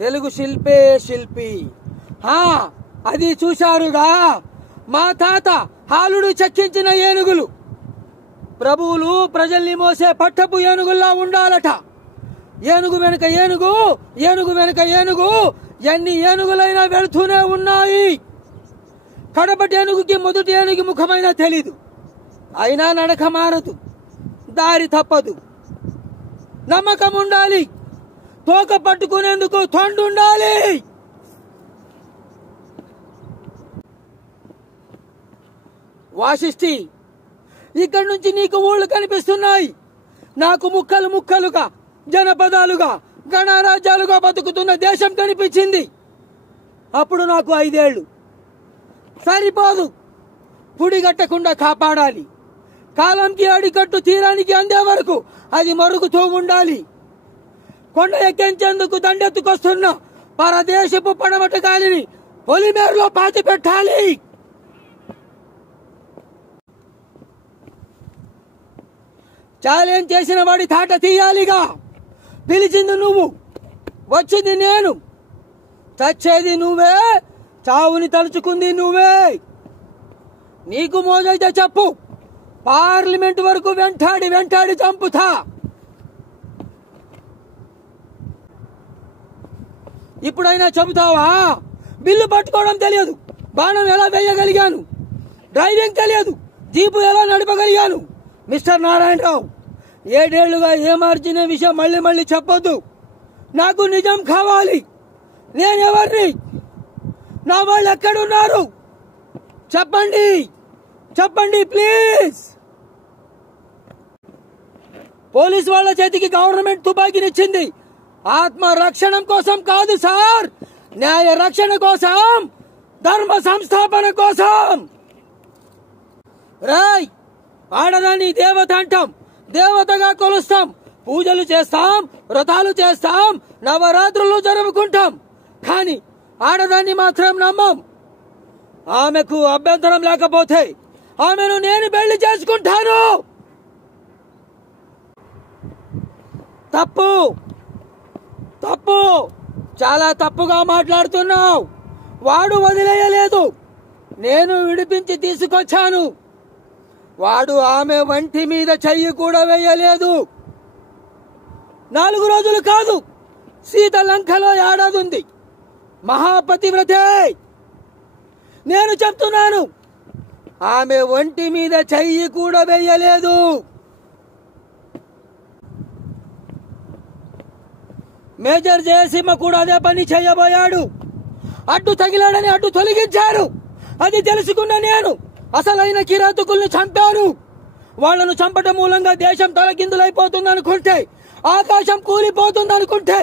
తెలుగు శిల్పే శిల్పి. అది చూశారుగా, మా తాత హాలుడు చెక్కించిన ఏనుగులు ప్రభువులు ప్రజల్ని మోసే పట్టపు ఏనుగుల్లా ఉండాలట. ఏనుగు వెనుక ఏనుగు, ఏనుగు వెనుక ఏనుగు, ఎన్ని ఏనుగులైనా వెళుతూనే ఉన్నాయి. కడపటి ఏనుగుకి మొదటి ఏనుగు ముఖమైనా తెలీదు, అయినా నడక మారదు, దారి తప్పదు. నమ్మకం ఉండాలి, తోక పట్టుకునేందుకు తొండుండాలి. వాసిష్ఠి, ఇక్కడి నుంచి నీకు ఊళ్ళు కనిపిస్తున్నాయి. నాకు ముక్కలు ముక్కలుగా, జనపదాలుగా, గణరాజ్యాలుగా బతుకుతున్న దేశం కనిపించింది. అప్పుడు నాకు 5 ఏళ్లు. సరిపోదు, పుడిగట్టకుండా కాపాడాలి. కాలంకి అడికట్టు తీరానికి అందే వరకు అది మరుగుతూ ఉండాలి. కొండ ఎక్కించేందుకు దండెత్తుకొస్తున్న పరదేశపు పడమట గాలిని పొలిమేరులో పాతి పెట్టాలి. ఛాలెంజ్ చేసిన వాడి తాట తీయాలిగా. పిలిచింది నువ్వు, వచ్చింది నేను, చచ్చేది నువ్వే, చావుని తలుచుకుంది నువ్వే. నీకు మోజైతే చెప్పు, పార్లమెంట్ వరకు వెంటాడి వెంటాడి చంపుతా. ఇప్పుడైనా చెబుతావా? బిల్లు పట్టుకోవడం తెలియదు, బాణం ఎలా వేయగలిగాను, డ్రైవింగ్ తెలియదు, జీపు ఎలా నడపగలిగాను. మిస్టర్ నారాయణరావు, 7 ఏళ్లుగా ఏమార్చిన విషయం మళ్ళీ మళ్ళీ చెప్పొద్దు. నాకు నిజం కావాలి. నేనెవరిని? నా వాళ్ళు ఎక్కడున్నారు? చెప్పండి, చెప్పండి ప్లీజ్. పోలీసు వాళ్ళ చేతికి గవర్నమెంట్ తుపాకీనిచ్చింది ఆత్మరక్షణ కోసం కాదు సార్, న్యాయ రక్షణ కోసం, ధర్మ సంస్థాపన కోసం. రాయ్, ఆడదాన్ని దేవత అంటాం, దేవతగా కొలుస్తాం, పూజలు చేస్తాం, వ్రతాలు చేస్తాం, నవరాత్రులు జరుపుకుంటాం. కానీ ఆడదాన్ని మాత్రం నమ్మం. ఆమెకు అభ్యంతరం లేకపోతే ఆమెను నేను పెళ్లి చేసుకుంటాను. తప్పు, తప్పు, చాలా తప్పుగా మాట్లాడుతున్నావు. వాడు వదిలేయలేదు, నేను విడిపించి తీసుకొచ్చాను. వాడు ఆమె వంటి మీద చెయ్యి కూడా వేయలేదు. 4 రోజులు కాదు, సీత లంకలో ఏడాది ఉంది. మహాపతివ్రతే. నేను చెప్తున్నాను, ఆమె ఒంటి మీద చెయ్యి కూడా వేయలేదు. మేజర్ జయసింహ కూడా అదే పని చేయబోయాడు. అడ్డు తగిలాడని అడ్డు తొలగించారు. అది తెలుసుకున్న నేను అసలైన కిరాతకుల్ని చంపాను. వాళ్లను చంపటం మూలంగా దేశం తలకిందులైపోతుందనుకుంటే, ఆకాశం కూలిపోతుందనుకుంటే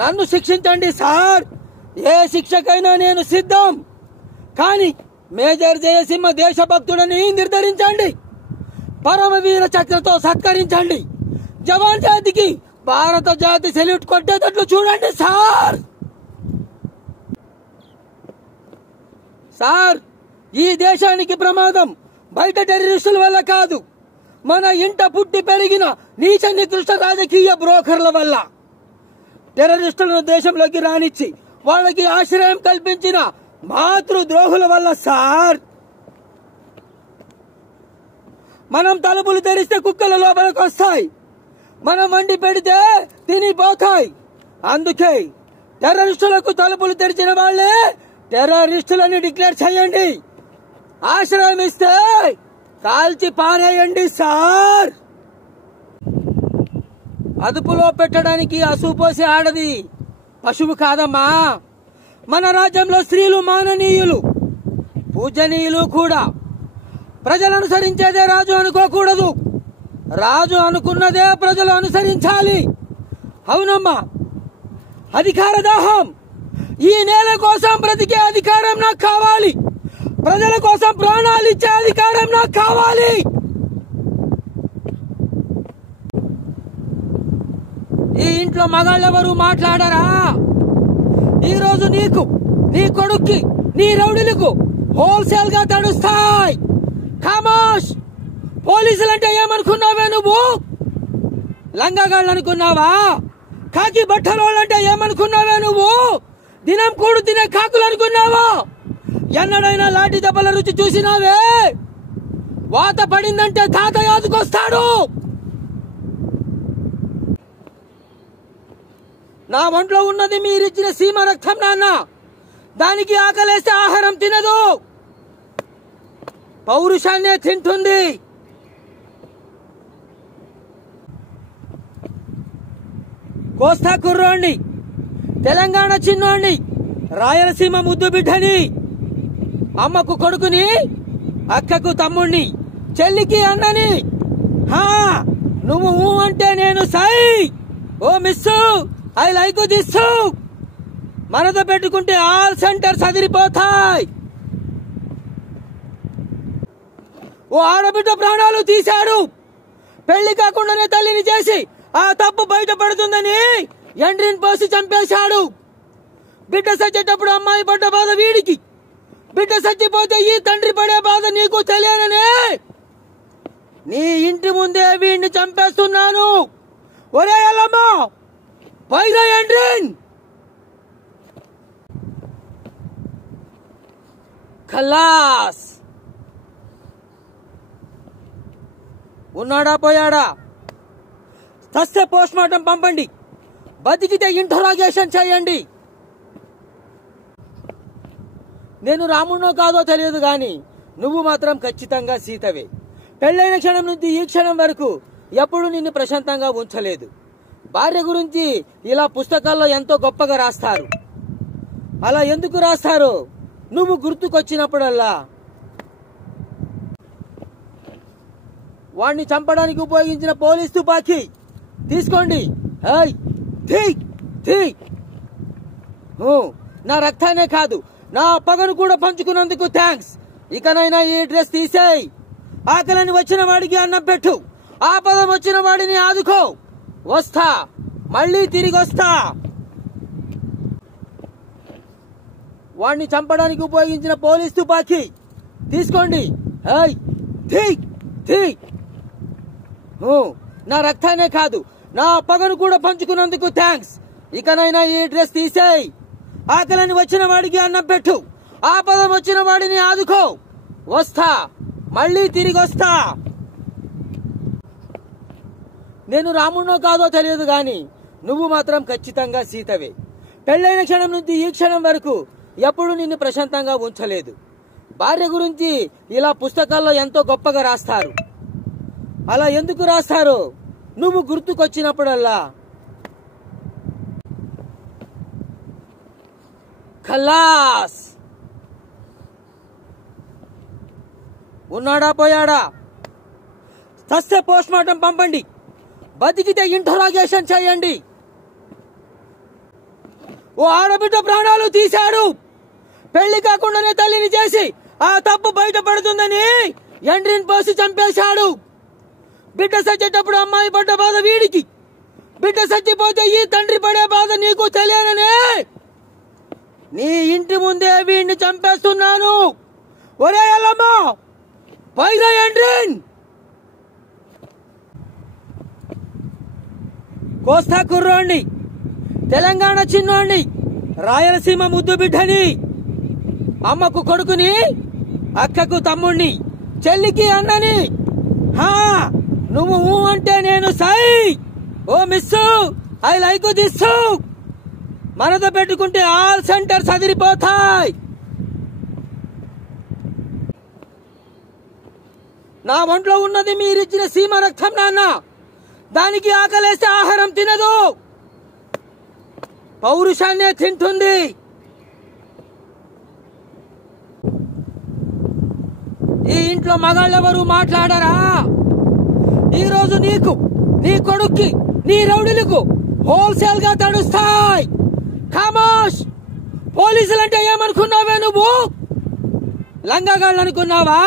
నన్ను శిక్షించండి సార్. ఏ శిక్షకైనా నేను సిద్ధం. కానీ మేజర్ జయసింహ దేశభక్తుడని నిర్ధారించండి. పరమవీర చక్రతో సత్కరించండి. జవాన్ జాతికి భారత జాతి సెల్యూట్ కొట్టేటట్లు చూడండి సార్. సార్, ఈ దేశానికి ప్రమాదం బయట టెర్రరిస్టుల వల్ల కాదు, మన ఇంట పుట్టి పెరిగిన నీచ నికృష్ట రాజకీయ బ్రోకర్ల వల్ల. టెర్రరిస్టులను దేశంలోకి రానిచ్చి వాళ్ళకి ఆశ్రయం కల్పించిన మాతృ ద్రోహుల వల్ల సార్. మనం తలుపులు తెరిస్తే కుక్కల లోపలికి వస్తాయి, మనం వండి పెడితే తినిపోతాయి. అందుకే టెర్రరిస్టులకు తలుపులు తెరిచిన వాళ్లే టెర్రరిస్టులని డిక్లేర్ చేయండి. ఆశ్రయం ఇస్తే కాల్చి పారేయండి సార్. అదుపులో పెట్టడానికి అసూపోసి ఆడది పశువు కాదమ్మా. మన రాజ్యంలో స్త్రీలు మాననీయులు, పూజనీయులు కూడా. ప్రజలు అనుసరించేదే రాజు అనుకోకూడదు, రాజు అనుకున్నదే ప్రజలు అనుసరించాలి. అవునమ్మా, అధికార దాహం. ఈ నేల కోసం బ్రతికే అధికారం నాకు కావాలి. ప్రజల కోసం ప్రాణాలు ఇచ్చే అధికారం నాకు కావాలి. ఈ ఇంట్లో మగాళ్ళెవరూ మాట్లాడరా? ఈ రోజు నీకు, నీ కొడుక్కి, నీ రౌడీలకు హోల్సేల్ గా తడుస్తాయి. ఖమోష్. పోలీసులంటే ఏమనుకున్నావే నువ్వు? లంగాగాళ్ళు అనుకున్నావా? కాకి బట్టలోళ్ళంటే ఏమనుకున్నావే నువ్వు? దినం కూడు తినే కాకులు అనుకున్నావా? ఎన్నడైనా లాఠీ దెబ్బల రుచి చూసినావే? వాత పడిందంటే తాత యాదుకొస్తాడు. నా ఒంట్లో ఉన్నది మీరిచ్చిన సీమ రక్తం నాన్న. దానికి ఆకలేస్తే ఆహారం తినదు, పౌరుషాన్నే తింటుంది. కోస్తా కుర్రోణ్ణి, తెలంగాణ చిన్నోణ్ణి, రాయలసీమ ముద్దు బిడ్డని, అమ్మకు కొడుకుని, అక్కకు తమ్ముణ్ణి, చెల్లికి అన్నని. హా నువ్వు అంటే నేను సై. ఓ మిస్సు, ఐ లైక్ దిస్. మనతో పెట్టుకుంటే ఆల్ సెంటర్స్ అదిరిపోతాయి. ఓ ఆడబిడ్డ ప్రాణాలు తీశాడు. పెళ్లి కాకుండానే తల్లిని చేసి ఆ తప్పు బయటపడుతుందని ఎండ్రిని పోసి చంపేశాడు. బిడ్డ సచ్చేటప్పుడు అమ్మాయి పడ్డ బాధ వీడికి, బిడ్డ సచ్చిపోతే ఈ తండ్రి పడే బాధ నీకు తెలియననే నీ ఇంటి ముందే వీడిని చంపేస్తున్నాను. ఒరే అల్లమ్మ, పైగా ఎండ్రిన్ ఖల్లాస్. ఉన్నాడా పోయాడా? చస్తే పోస్ట్ మార్టం పంపండి, బతికితే ఇంటరాగేషన్ చేయండి. నేను రాముడినో కాదో తెలియదు గాని నువ్వు మాత్రం ఖచ్చితంగా సీతవే. పెళ్లైన క్షణం నుంచి ఈ క్షణం వరకు ఎప్పుడు నిన్ను ప్రశాంతంగా ఉంచలేదు. భార్య గురించి ఇలా పుస్తకాల్లో ఎంతో గొప్పగా రాస్తారు. అలా ఎందుకు రాస్తారు? నువ్వు గుర్తుకొచ్చినప్పుడల్లా. వాణ్ణి చంపడానికి ఉపయోగించిన పోలీస్ తుపాకీ తీసుకోండి. నా రక్తానే కాదు, నా పగను కూడా పంచుకున్నందుకు థ్యాంక్స్. ఇకనైనా ఈ డ్రెస్ తీసేయ్. ఆకలిని వచ్చిన వాడికి అన్నం పెట్టు, ఆపదం వచ్చిన వాడిని ఆదుకో. వస్తా, మళ్ళీ తిరిగి వస్తా. వాణ్ణి చంపడానికి ఉపయోగించిన పోలీస్ తుపాకీ తీసుకోండి. నా రక్తానే కాదు, నా పగను కూడా పంచుకున్నందుకు థ్యాంక్స్. ఇకనైనా ఈ డ్రెస్ తీసేయ్. ఆకలిని వచ్చిన వాడికి అన్నం పెట్టు, ఆపదం వచ్చిన వాడిని ఆదుకో. వస్తా, మళ్ళీ తిరిగి వస్తా. నేను రాముడినో కాదో తెలియదు గాని నువ్వు మాత్రం ఖచ్చితంగా సీతవే. పెళ్లైన క్షణం నుంచి ఈ క్షణం వరకు ఎప్పుడు నిన్ను ప్రశాంతంగా ఉంచలేదు. భార్య గురించి ఇలా పుస్తకాల్లో ఎంతో గొప్పగా రాస్తారు. అలా ఎందుకు రాస్తారు? నువ్వు గుర్తుకొచ్చినప్పుడల్లా. ఖల్లాస్. ఉన్నాడా పోయాడా? చస్తే పోస్ట్ మార్టం పంపండి, బతికితే ఇంటరాగేషన్ చేయండి. ఓ ఆడబిడ్డ ప్రాణాలు తీశాడు. పెళ్లి కాకుండానే తల్లిని చేసి ఆ తప్పు బయటపడుతుందని ఎండ్రిని పోసి చంపేశాడు. బిడ్డ సచ్చేటప్పుడు అమ్మాయి పడ్డ బాధ వీడికి, బిడ్డ సచ్చిపోతే ఈ తండ్రి పడే బాధ నీకు తెలియననే నీ ఇంటి ముందే వీడిని చంపేస్తున్నాను. ఒరే అల్లమ్మ, పైగా ఎండ్రిన్. కోస్తా కుర్రోణ్ణి, తెలంగాణ చిన్నోణ్ణి, రాయలసీమ ముద్దు బిడ్డని, అమ్మకు కొడుకుని, అక్కకు తమ్ముణ్ణి, చెల్లికి అన్నని. హా నువ్వు అంటే నేను సై. ఓ మిస్సు, ఐ లైక్ దిస్. మనతో పెట్టుకుంటే ఆల్ సెంటర్స్ అదిరిపోతాయి. నా ఒంట్లో ఉన్నది మీరిచ్చిన సీమ రక్తం నాన్న. దానికి ఆకలేస్తే ఆహారం తినదు, పౌరుషాన్నే తింటుంది. ఈ ఇంట్లో మగాళ్ళెవరూ మాట్లాడరా? ఈ రోజు నీకు, నీ కొడుక్కి, నీ రౌడీలకు హోల్సేల్ గా తడుస్తాయి. ఖమోష్. పోలీసులంటే ఏమనుకున్నావే నువ్వు? లంగాగాళ్ళు అనుకున్నావా?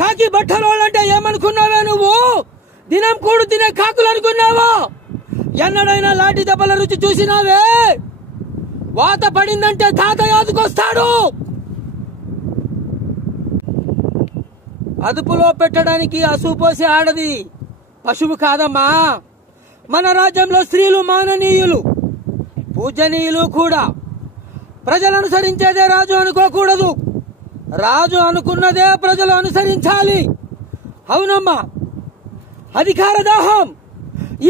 కాకి బట్టలోళ్ళంటే ఏమనుకున్నావే నువ్వు? దినం కూడు తినే కాకులు అనుకున్నావా? ఎన్నడైనా లాఠీ దెబ్బల రుచి చూసినావే? వాత పడిందంటే తాత యాదుకొస్తాడు. అదుపులో పెట్టడానికి అసూపోసి ఆడది పశువు కాదమ్మా. మన రాజ్యంలో స్త్రీలు మాననీయులు, పూజనీయులు కూడా. ప్రజలు అనుసరించేదే రాజు అనుకోకూడదు, రాజు అనుకున్నదే ప్రజలు అనుసరించాలి. అవునమ్మా, అధికార దాహం.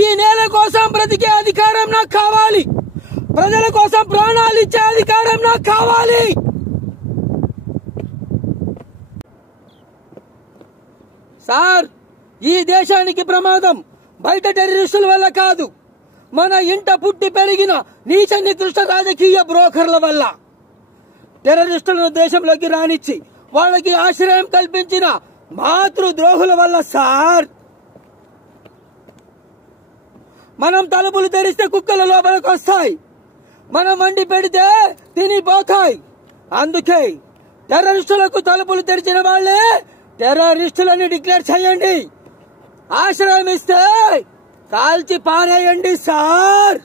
ఈ నేల కోసం బ్రతికే అధికారం నాకు కావాలి, ప్రజల కోసం ప్రాణాలు ఇచ్చే అధికారం నాకు కావాలి. సార్, ఈ దేశానికి ప్రమాదం బయట టెర్రరిస్టుల వల్ల కాదు, మన ఇంట పుట్టి పెరిగిన నీచ నికృష్ట రాజకీయ బ్రోకర్ల వల్ల. టెర్రరిస్టులను దేశంలోకి రానిచ్చి వాళ్ళకి ఆశ్రయం కల్పించిన మాతృ ద్రోహుల వల్ల సార్. మనం తలుపులు తెరిస్తే కుక్కల లోపలికి వస్తాయి, మనం వండి పెడితే తినిపోతాయి. అందుకే టెర్రరిస్టులకు తలుపులు తెరిచిన వాళ్లే టెర్రరిస్టులని డిక్లేర్ చేయండి, ఆశ్రయం ఇస్తే కాల్చి పారేయండి సార్.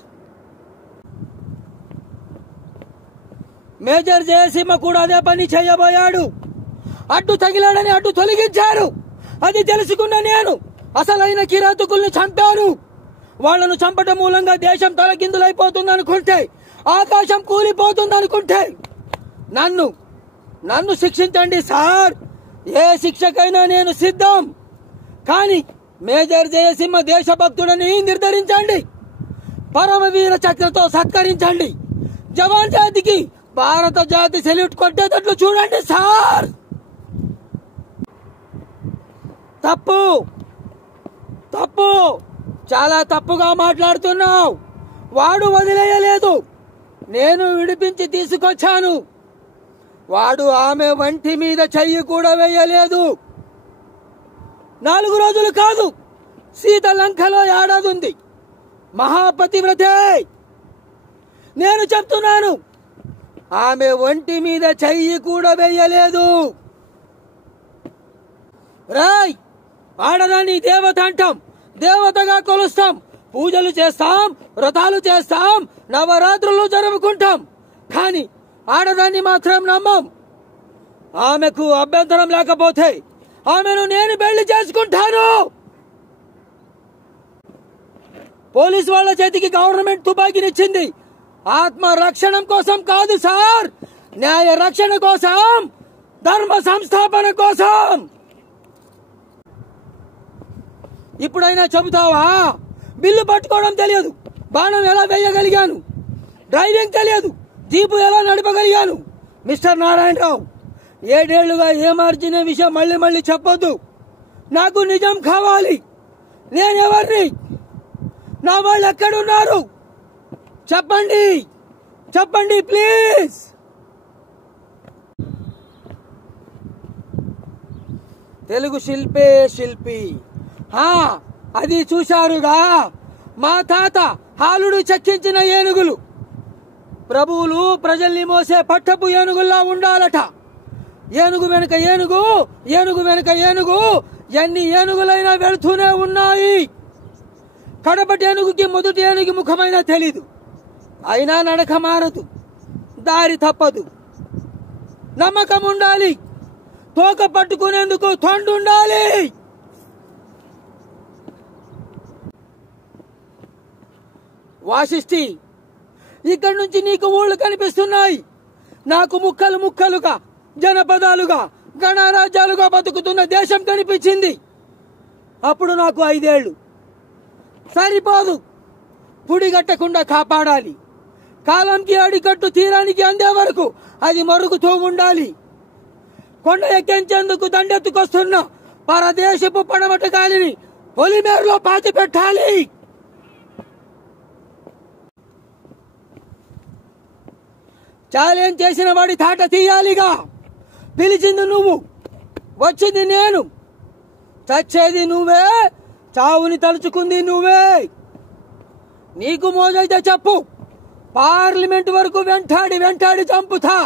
మేజర్ జయసింహ కూడా అదే పని చేయబోయాడు. అడ్డు తగిలాడని అడ్డు తొలగించారు. అది తెలుసుకున్న నేను అసలైన కిరాతకుల్ని చంపాను. వాళ్లను చంపటం మూలంగా దేశం తలకిందులైపోతుందనుకుంటే, ఆకాశం కూలిపోతుందనుకుంటే నన్ను శిక్షించండి సార్. ఏ శిక్షకైనా నేను సిద్ధం. కానీ మేజర్ జయసింహ దేశభక్తుడని నిర్ధారించండి, పరమవీర చక్రతో సత్కరించండి, జవాన్ జాతికి భారత జాతి సెల్యూట్ కొట్టేటట్లు చూడండి సార్. తప్పు తప్పు, చాలా తప్పుగా మాట్లాడుతున్నావు. వాడు వదిలేయలేదు, నేను విడిపించి తీసుకొచ్చాను. వాడు ఆమె వంటి మీద చెయ్యి కూడా వేయలేదు. 4 రోజులు కాదు, సీత లంకలో ఏడాది ఉంది. మహాపతివ్రతే. నేను చెప్తున్నాను, ఆమె ఒంటి మీద చెయ్యి కూడా వేయలేదు. రాయ్, ఆడదాన్ని దేవత అంటాం, దేవతగా కొలుస్తాం, పూజలు చేస్తాం, వ్రతాలు చేస్తాం, నవరాత్రులు జరుపుకుంటాం. కానీ ఆడదాన్ని మాత్రం నమ్మం. ఆమెకు అభ్యంతరం లేకపోతే ఆమెను నేను పెళ్లి చేసుకుంటాను. పోలీసు వాళ్ళ చేతికి గవర్నమెంట్ తుపాకీనిచ్చింది ఆత్మ రక్షణ కోసం కాదు సార్, న్యాయ రక్షణ కోసం, ధర్మ సంస్థాపన కోసం. ఇప్పుడైనా చెబుతావా? బిల్లు పట్టుకోవడం తెలియదు, బాణం ఎలా వేయగలిగాను, డ్రైవింగ్ తెలియదు, జీపు ఎలా నడపగలిగాను. మిస్టర్ నారాయణరావు, 7 ఏళ్లుగా ఏమార్చిన విషయం మళ్ళీ మళ్ళీ చెప్పొద్దు. నాకు నిజం కావాలి. నేనెవరిని? నా వాళ్ళు ఎక్కడున్నారు? చెప్పండి, చెప్పండి ప్లీజ్. తెలుగు శిల్పే శిల్పి. అది చూశారుగా, మా తాత హాలుడు చెక్కించిన ఏనుగులు. ప్రభువులు ప్రజల్ని మోసే పట్టపు ఏనుగుల్లా ఉండాలట. ఏనుగు వెనుక ఏనుగు, ఏనుగు వెనుక ఏనుగు, ఎన్ని ఏనుగులైనా వెళుతూనే ఉన్నాయి. కడపటి ఏనుగుకి మొదటి ఏనుగు ముఖమైనా తెలీదు, అయినా నడక మారదు, దారి తప్పదు. నమ్మకం ఉండాలి, తోక పట్టుకునేందుకు తొండుండాలి. వాసిష్ఠి, ఇక్కడి నుంచి నీకు ఊళ్ళు కనిపిస్తున్నాయి. నాకు ముక్కలు ముక్కలుగా, జనపదాలుగా, గణరాజ్యాలుగా బతుకుతున్న దేశం కనిపించింది. అప్పుడు నాకు 5 ఏళ్లు. సరిపోదు, పుడిగట్టకుండా కాపాడాలి. కాలంకి అడికట్టు తీరానికి అందే వరకు అది మరుగుతూ ఉండాలి. కొండ ఎక్కించేందుకు దండెత్తుకొస్తున్న పరదేశపు పడమట గాలిని పొలిమేరులో పాతి పెట్టాలి. ఛాలెంజ్ చేసిన వాడి తాట తీయాలిగా. పిలిచింది నువ్వు, వచ్చింది నేను, చచ్చేది నువ్వే, చావుని తలుచుకుంది నువ్వే. నీకు మోజైతే చెప్పు, పార్లమెంట్ వరకు వెంటాడి చంపుతా.